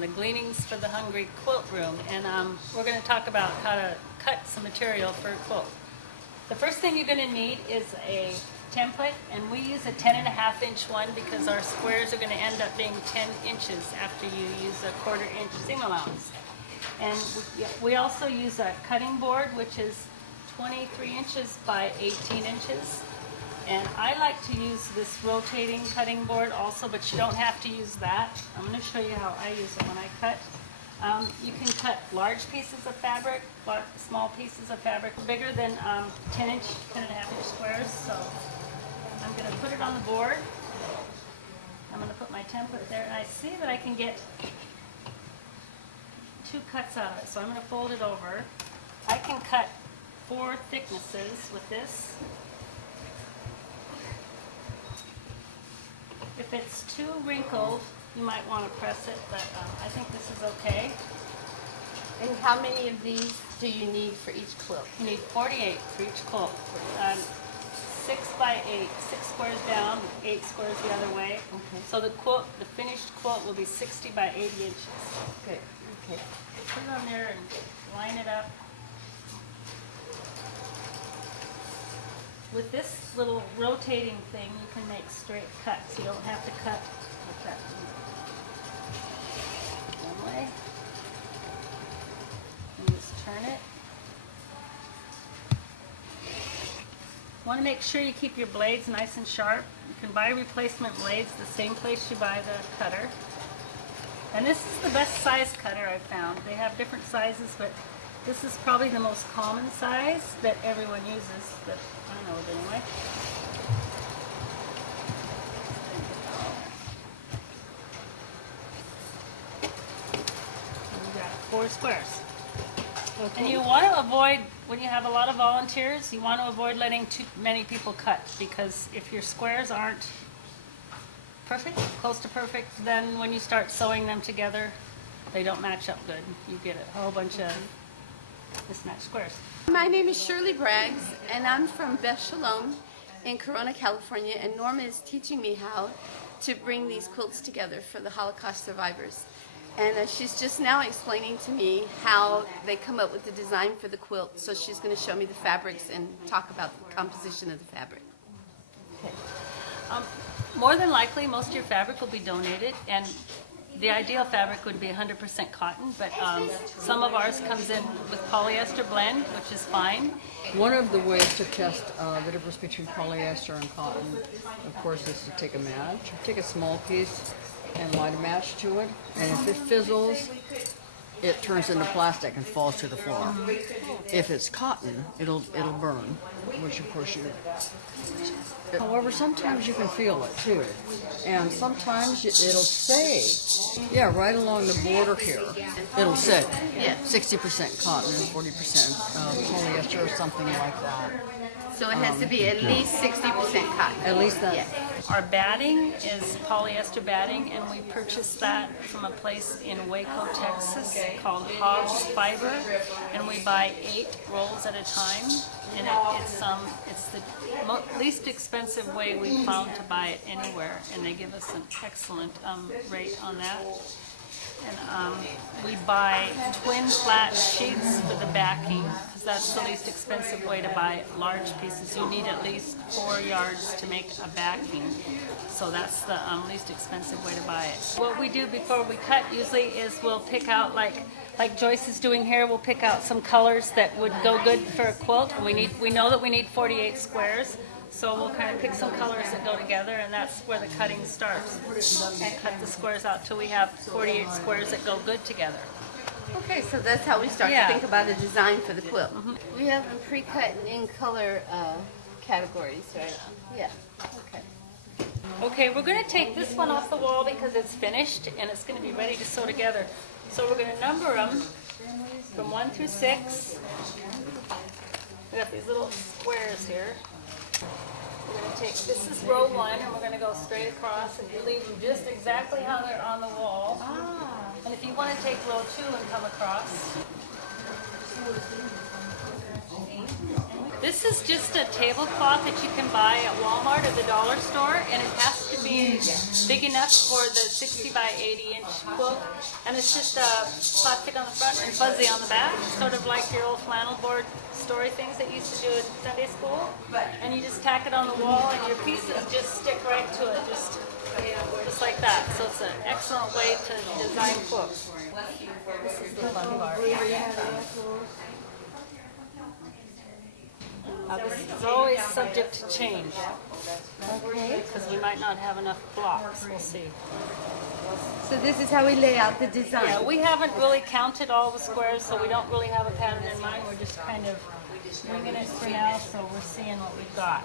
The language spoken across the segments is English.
The Gleanings for the Hungry quilt room, and we're going to talk about how to cut some material for a quilt. The first thing you're going to need is a template, and we use a 10.5-inch one because our squares are going to end up being 10 inches after you use a 1/4 inch seam allowance. And we also use a cutting board, which is 23 inches by 18 inches. And I like to use this rotating cutting board also, but you don't have to use that. I'm going to show you how I use it when I cut. You can cut large pieces of fabric, small pieces of fabric, bigger than 10-inch, 10.5-inch squares. So I'm going to put it on the board. I'm going to put my template there, and I see that I can get 2 cuts out of it. So I'm going to fold it over. I can cut 4 thicknesses with this. If it's too wrinkled, you might want to press it, but I think this is okay. And how many of these do you need for each quilt? You need 48 for each quilt. 6 by 8, 6 squares down, 8 squares the other way. Okay. So the finished quilt will be 60 by 80 inches. Good. Okay. Put it on there and line it up. With this little rotating thing, you can make straight cuts. You don't have to cut with that one way. And just turn it. You want to make sure you keep your blades nice and sharp. You can buy replacement blades the same place you buy the cutter. And this is the best size cutter I've found. They have different sizes, but this is probably the most common size that everyone uses, that I know of anyway. And you got 4 squares. Okay. And you want to avoid, when you have a lot of volunteers, you want to avoid letting too many people cut, because if your squares aren't perfect, close to perfect, then when you start sewing them together, they don't match up good. You get a whole bunch of mismatched squares. My name is Shirley Braggs, and I'm from Beth Shalom in Corona, California, and Norma is teaching me how to bring these quilts together for the Holocaust survivors. And she's just now explaining to me how they come up with the design for the quilt, so she's going to show me the fabrics and talk about the composition of the fabric. Okay. More than likely, most of your fabric will be donated, and the ideal fabric would be 100% cotton, but some of ours comes in with polyester blend, which is fine. One of the ways to test the difference between polyester and cotton, of course, is to take a match. Take a small piece and light a match to it, and if it fizzles, it turns into plastic and falls to the floor. If it's cotton, it'll burn, which of course you. However, sometimes you can feel it too, and sometimes it'll say, yeah, right along the border here, it'll say 60% cotton and 40% polyester or something like that. So it has to be at least 60% cotton. At least that. Yeah. Our batting is polyester batting, and we purchased that from a place in Waco, Texas called Holocaust Fiber, and we buy 8 rolls at a time, and it's the least expensive way we've found to buy it anywhere, and they give us an excellent rate on that. And we buy twin flat sheets for the backing, because that's the least expensive way to buy large pieces. You need at least 4 yards to make a backing, so that's the least expensive way to buy it. What we do before we cut usually is we'll pick out, like Joyce is doing here, we'll pick out some colors that would go good for a quilt. We know that we need 48 squares. So we'll kind of pick some colors that go together, and that's where the cutting starts. And cut the squares out till we have 48 squares that go good together. Okay, so that's how we start to think about a design for the quilt. We have them pre-cut in color categories, right? Yeah, okay. Okay, we're going to take this one off the wall because it's finished and it's going to be ready to sew together. So we're going to number them from 1 through 6. We got these little squares here. We're going to take, this is row 1, and we're going to go straight across, and you leave them just exactly how they're on the wall. And if you want to take row 2 and come across. This is just a tablecloth that you can buy at Walmart or the dollar store, and it has to be be big enough for the 60 by 80 inch quilt, and it's just plastic on the front and fuzzy on the back, sort of like your old flannel board story things that you used to do in Sunday school. And you just tack it on the wall, and your pieces just stick right to it, just like that. So it's an excellent way to design quilts. This is the fun part. This is always subject to change. Okay. Because we might not have enough blocks. We'll see. So this is how we lay out the design. Yeah, we haven't really counted all the squares, so we don't really have a pattern in mind. We're just kind of winging it for now, so we're seeing what we've got.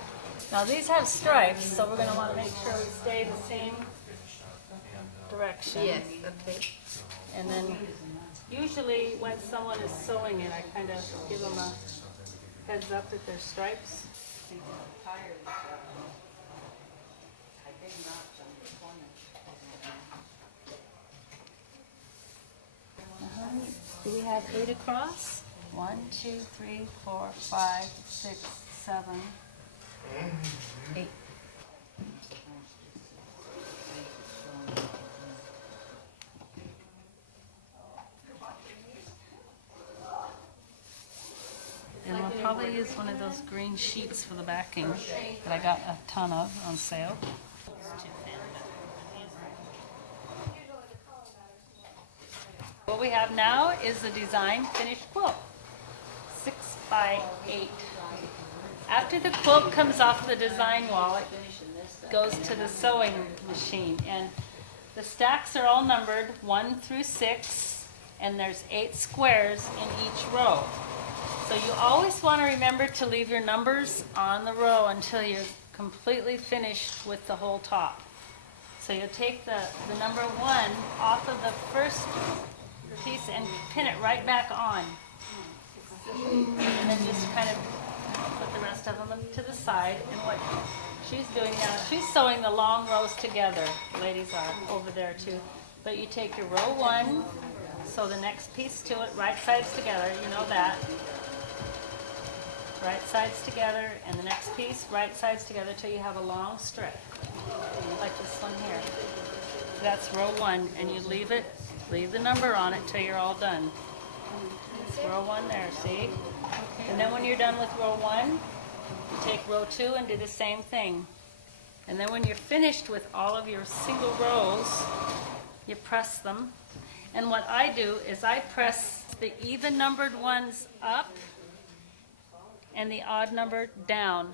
Now these have stripes, so we're going to want to make sure we stay the same direction. Yes, okay. And then usually when someone is sewing it, I kind of give them a heads up that there's stripes. Do we have 8 across? 1, 2, 3, 4, 5, 6, 7, 8. And we'll probably use one of those green sheets for the backing that I got a ton of on sale. What we have now is the design finished quilt, 6 by 8. After the quilt comes off the design wall, it goes to the sewing machine, and the stacks are all numbered 1 through 6, and there's 8 squares in each row. So you always want to remember to leave your numbers on the row until you're completely finished with the whole top. So you'll take the number 1 off of the first piece and pin it right back on. And then just kind of put the rest of them to the side. And what she's doing now, she's sewing the long rows together. The ladies are over there too. But you take your row 1, sew the next piece to it, right sides together, you know that. Right sides together, and the next piece, right sides together till you have a long strip, like this one here. That's row 1, and you leave the number on it till you're all done. Row 1 there, see? And then when you're done with row 1, you take row 2 and do the same thing. And then when you're finished with all of your single rows, you press them. And what I do is I press the even numbered ones up and the odd number down.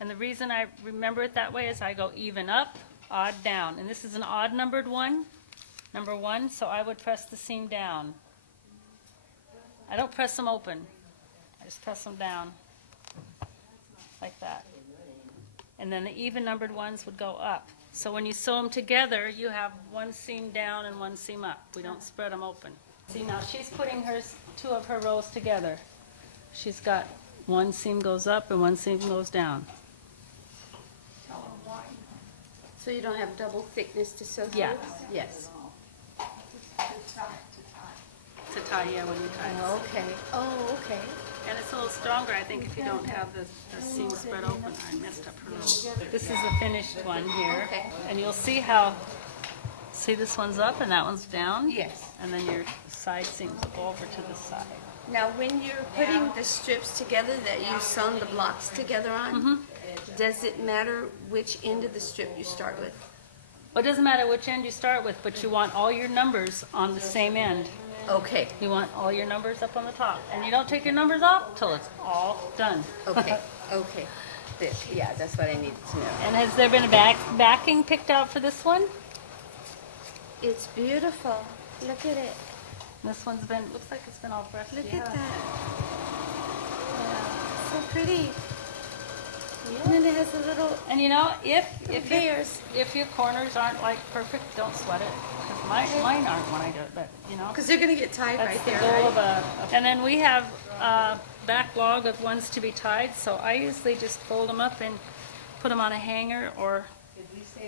And the reason I remember it that way is I go even up, odd down. And this is an odd numbered one, number 1, so I would press the seam down. I don't press them open. I just press them down like that. And then the even numbered ones would go up. So when you sew them together, you have one seam down and one seam up. We don't spread them open. See, now she's putting 2 of her rows together. She's got one seam goes up and one seam goes down. So you don't have double thickness to sew through? Yeah. Yes. To tie, yeah, when you tie. Oh, okay. Oh, okay. And it's a little stronger, I think, if you don't have the seam spread open. I messed up her row. This is the finished one here. Okay. And you'll see how, see this one's up and that one's down? Yes. And then your side seams go over to the side. Now, when you're putting the strips together that you sewn the blocks together on, does it matter which end of the strip you start with? Well, it doesn't matter which end you start with, but you want all your numbers on the same end. Okay. You want all your numbers up on the top. And you don't take your numbers off till it's all done. Okay. Okay. Yeah, that's what I needed to know. And has there been a backing picked out for this one? It's beautiful. Look at it. This one's been, looks like it's been all fresh. Look yeah. at that. So pretty. And then it has a little And you know, if bears. your corners aren't like perfect, don't sweat it. 'Cause mine aren't when I do it, but you know. Because they're going to get tied That's right the there, goal right? of a. And then we have a backlog of ones to be tied, so I usually just fold them up and put them on a hanger or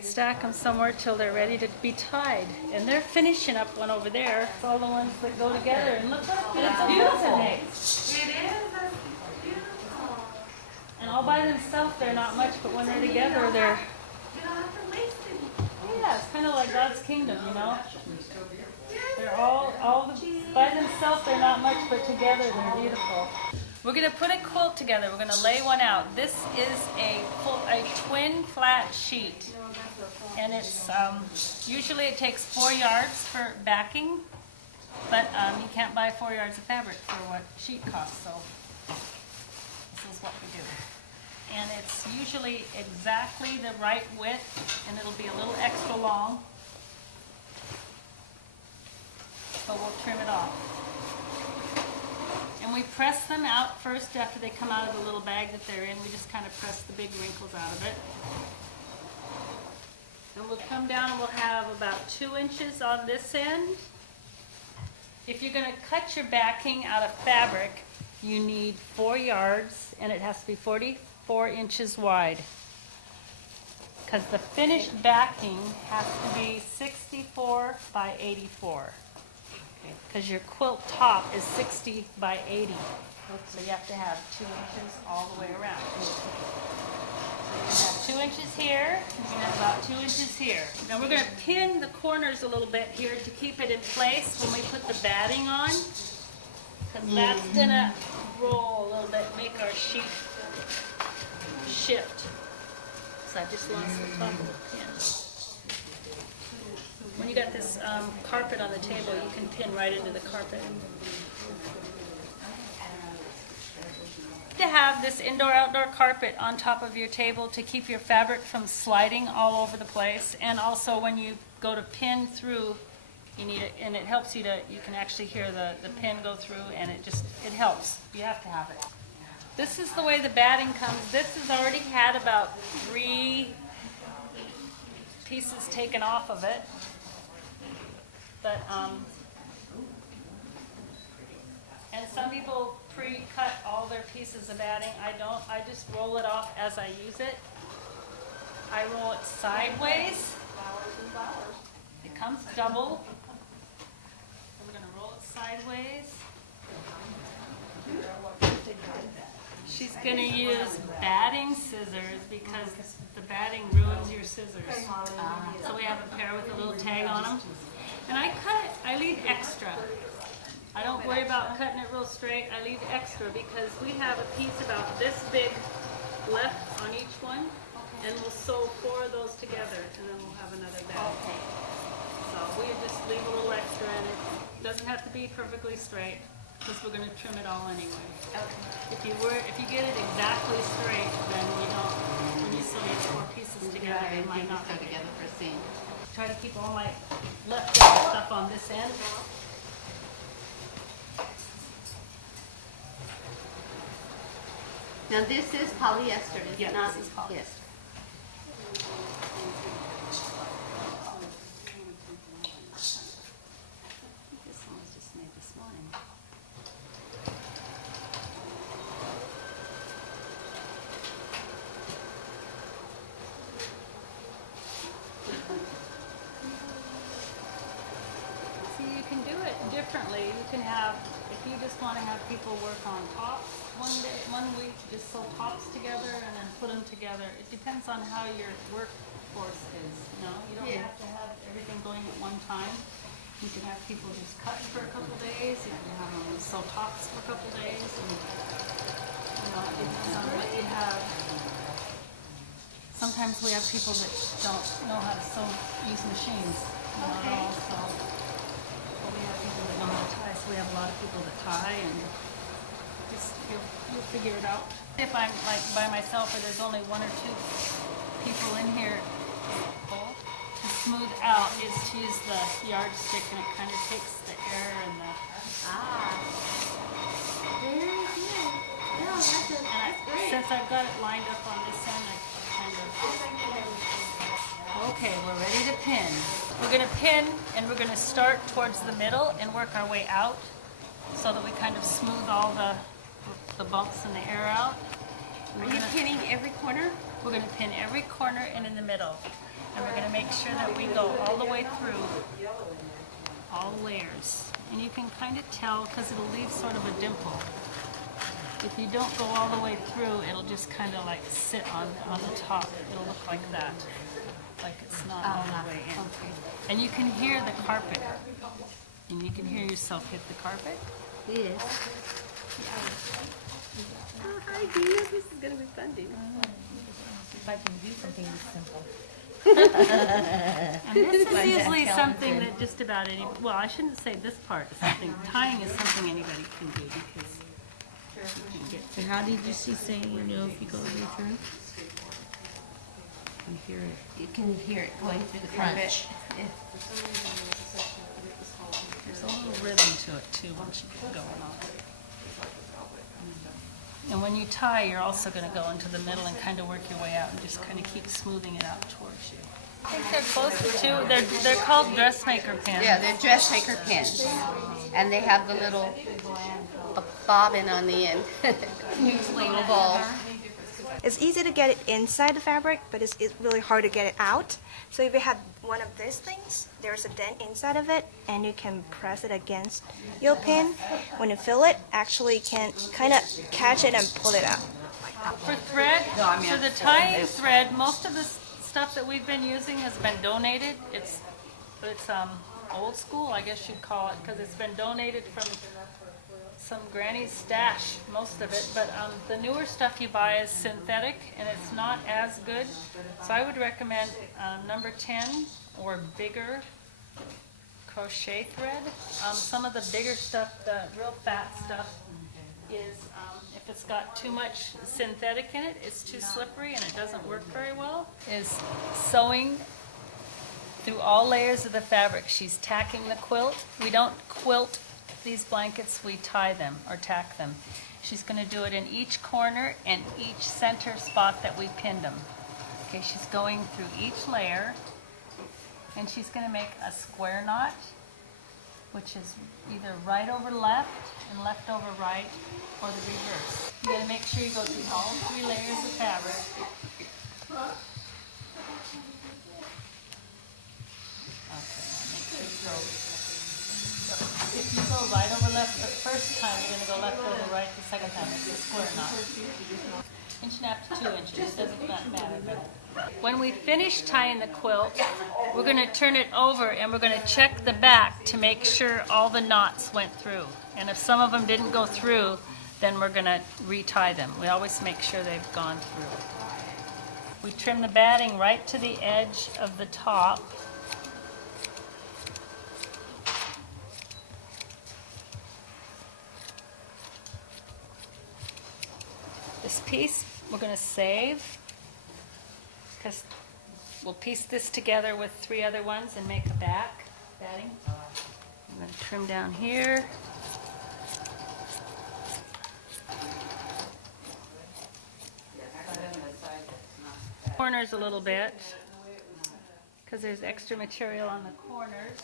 stack them somewhere till they're ready to be tied. And they're finishing up one over there. It's all the ones that go together. And look what a beautiful it makes. It is. Beautiful. And all by themselves, they're not much, but when they're together, they're Yeah, it's kind of like God's kingdom, you know. They're by themselves, they're not much, but together they're beautiful. We're going to put a quilt together. We're going to lay one out. This is a twin flat sheet, and it's usually it takes 4 yards for backing, but you can't buy 4 yards of fabric for what sheet costs. So this is what we do. And it's usually exactly the right width, and it'll be a little extra long, but we'll trim it off. And we press them out first after they come out of the little bag that they're in. We just kind of press the big wrinkles out of it. And we'll come down and we'll have about 2 inches on this end. If you're going to cut your backing out of fabric, you need 4 yards, and it has to be 44 inches wide. Because the finished backing has to be 64 by 84. Because your quilt top is 60 by 80. So you have to have 2 inches all the way around. So you're going to have 2 inches here, and you're going to have about 2 inches here. Now we're going to pin the corners a little bit here to keep it in place when we put the batting on. Because that's going to roll a little bit, make our sheet shift. So I just lost the top of the pin. When you got this carpet on the table, you can pin right into the carpet. To have this indoor-outdoor carpet on top of your table to keep your fabric from sliding all over the place, and also when you go to pin through, you need it, and it helps you to, you can actually hear the pin go through, and it helps. You have to have it. This is the way the batting comes. This has already had about 3 pieces taken off of it. But, and some people pre-cut all their pieces of batting. I don't. I just roll it off as I use it. I roll it sideways. It comes double. So we're going to roll it sideways. She's going to use batting scissors because the batting ruins your scissors. So we have a pair with a little tag on them. And I leave extra. I don't worry about cutting it real straight. I leave extra because we have a piece about this big left on each one. And we'll sew 4 of those together, and then we'll have another bag. Okay. So we just leave a little extra, and it doesn't have to be perfectly straight because we're going to trim it all anyway. Okay. If you get it exactly straight, then you don't. When you sew your 4 pieces together, it might not go together for a seam. Try to keep all my leftover stuff on this end. Now this is polyester, is it not? This is polyester. Yes. This one was just made this morning. See, you can do it differently. You can have, if you just want to have people work on tops one week, just sew tops together and then put them together. It depends on how your workforce is. You know, you don't have to have everything going at one time. You can have people just cut for a couple days. You can have them sew tops for a couple days. And, you know, it depends on what you have. Sometimes we have people that don't know how to use machines. You know, at all, so. But we have people that know how to tie, so we have a lot of people that tie, and just you'll figure it out. If I'm like by myself or there's only 1 or 2 people in here, to smooth out is to use the yardstick, and it kind of takes the air and the Very good. No, that's great. Since I've got it lined up on this end, I kind of. Okay, we're ready to pin. We're going to pin, and we're going to start towards the middle and work our way out so that we kind of smooth all the bumps in the air out. Are you pinning every corner? We're going to pin every corner and in the middle. And we're going to make sure that we go all the way through all layers. And you can kind of tell because it'll leave sort of a dimple. If you don't go all the way through, it'll just kind of like sit on the top. It'll look like that. like it's not all the way in. And you can hear the carpet. And you can hear yourself hit the carpet. Yes. Oh, hi, Dina. This is going to be fun, Dina. If I can do something this simple. And this is usually something that just about any, well, I shouldn't say this part is something, tying is something anybody can do because you can get So how did you see saying you know if you go through? You hear it. You can hear it going through the crunch. There's a little rhythm to it too once you get going on it. And when you tie, you're also going to go into the middle and kind of work your way out and just kind of keep smoothing it out towards you. I think they're closer to, they're called dressmaker pins. Yeah, they're dressmaker pins. And they have the little bobbin on the end. Little ball. It's easy to get it inside the fabric, but it's really hard to get it out. So if you have one of these things, there's a dent inside of it, and you can press it against your pin. When you feel it, actually you can kind of catch it and pull it out. For thread, for the tying thread, most of the stuff that we've been using has been donated. It's old school, I guess you'd call it, because it's been donated from some granny's stash, most of it. But the newer stuff you buy is synthetic, and it's not as good. So I would recommend number 10 or bigger crochet thread. Some of the bigger stuff, the real fat stuff, is if it's got too much synthetic in it, it's too slippery and it doesn't work very well. Is sewing through all layers of the fabric. She's tacking the quilt. We don't quilt these blankets, we tie them or tack them. She's going to do it in each corner and each center spot that we pinned them. Okay, she's going through each layer and she's going to make a square knot, which is either right over left and left over right, or the reverse. You got to make sure you go through all 3 layers of fabric. Okay, now make sure you go. If you go right over left the first time, you're going to go left over right the second time. It's a square knot. 1.5 to 2 inches, doesn't matter. But when we finish tying the quilt, we're going to turn it over and we're going to check the back to make sure all the knots went through. And if some of them didn't go through, then we're going to retie them. We always make sure they've gone through. We trim the batting right to the edge of the top. This piece we're going to save because we'll piece this together with 3 other ones and make a batting. I'm going to trim down here. Corners a little bit because there's extra material on the corners.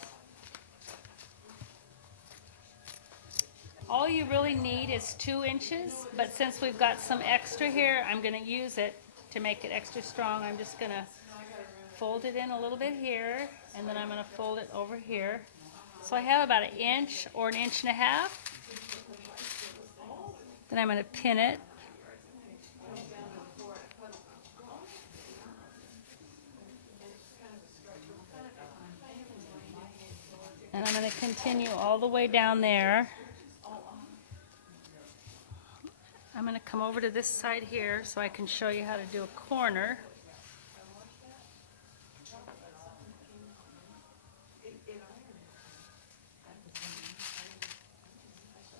All you really need is 2 inches, but since we've got some extra here, I'm going to use it to make it extra strong. I'm just going to fold it in a little bit here, and then I'm going to fold it over here. So I have about 1 inch or 1.5 inches. Then I'm going to pin it. And I'm going to continue all the way down there. I'm going to come over to this side here so I can show you how to do a corner.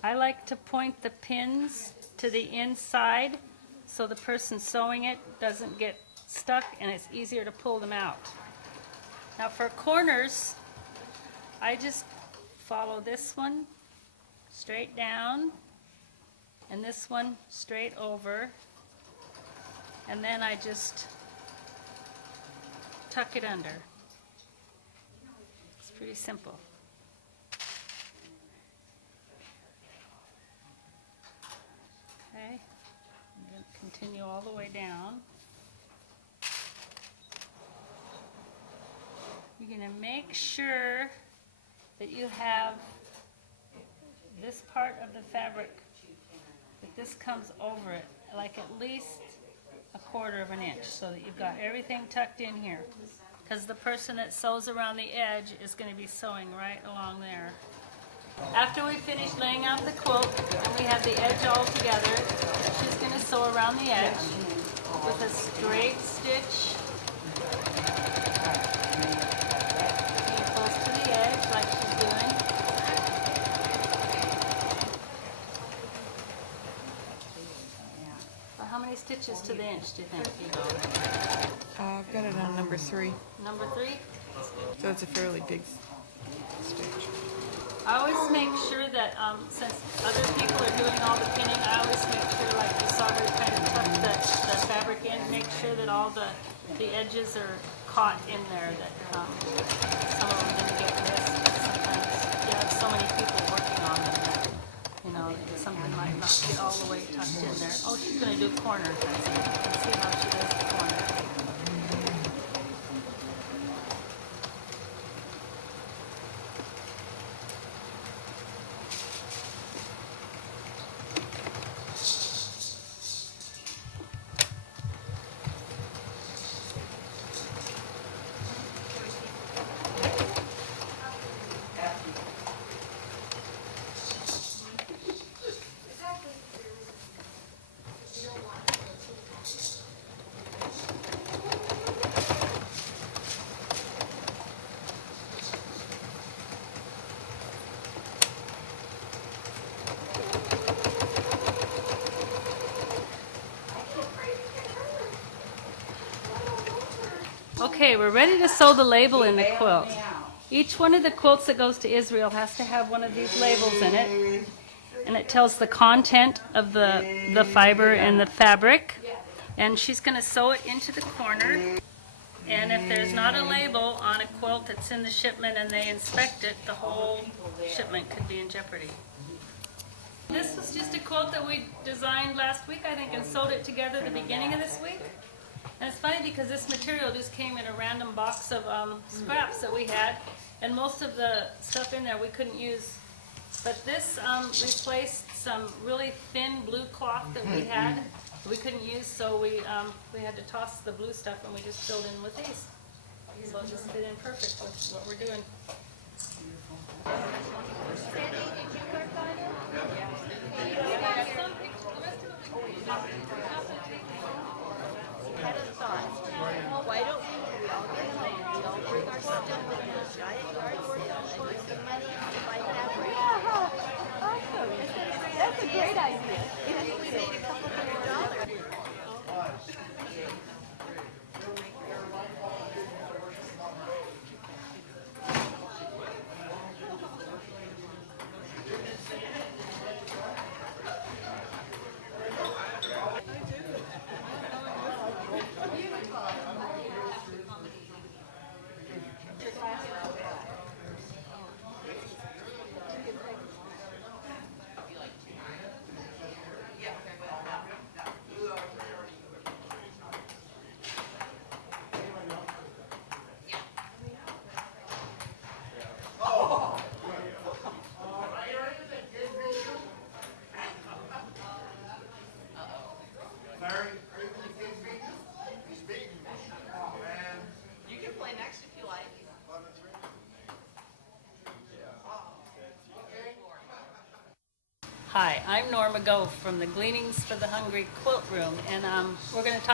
I like to point the pins to the inside so the person sewing it doesn't get stuck and it's easier to pull them out. Now for corners, I just follow this one straight down and this one straight over, and then I just tuck it under. It's pretty simple. Okay, I'm going to continue all the way down. You're going to make sure that you have this part of the fabric, that this comes over it, like at least 1/4 of an inch, so that you've got everything tucked in here. because the person that sews around the edge is going to be sewing right along there. After we finish laying out the quilt and we have the edge all together, she's going to sew around the edge with a straight stitch. Getting close to the edge like she's doing. Well, how many stitches to the inch do you think you go? I've got it on number 3, Number 3? so it's a fairly big stitch. I always make sure that, since other people are doing all the pinning, I always make sure, like you saw her kind of tuck the fabric in, make sure that all the edges are caught in there, that some of them didn't get missed. Sometimes you have so many people working on them that, you know, something might not get all the way tucked in there. Oh, she's going to do corners. Let's see how she does the corner. Okay, we're ready to sew the label in the quilt. Each one of the quilts that goes to Israel has to have one of these labels in it. And it tells the content of the fiber and the fabric. And she's going to sew it into the corner. And if there's not a label on a quilt that's in the shipment and they inspect it, the whole shipment could be in jeopardy. This was just a quilt that we designed last week, I think, and sewed it together at the beginning of this week. And it's funny because this material just came in a random box of scraps that we had, and most of the stuff in there we couldn't use. But this replaced some really thin blue cloth that we had, we couldn't use, so we had to toss the blue stuff and we just filled in with these. So it just fit in perfect with what we're doing. Why don't we all get home? We all bring our stuff in a giant cardboard and put the money to buy fabric. Yeah, awesome. That's a great idea. And we made a couple $100. You can play next if you like. Hi, I'm Norma Gove from the Gleanings for the Hungry Quilt Room, and we're going to talk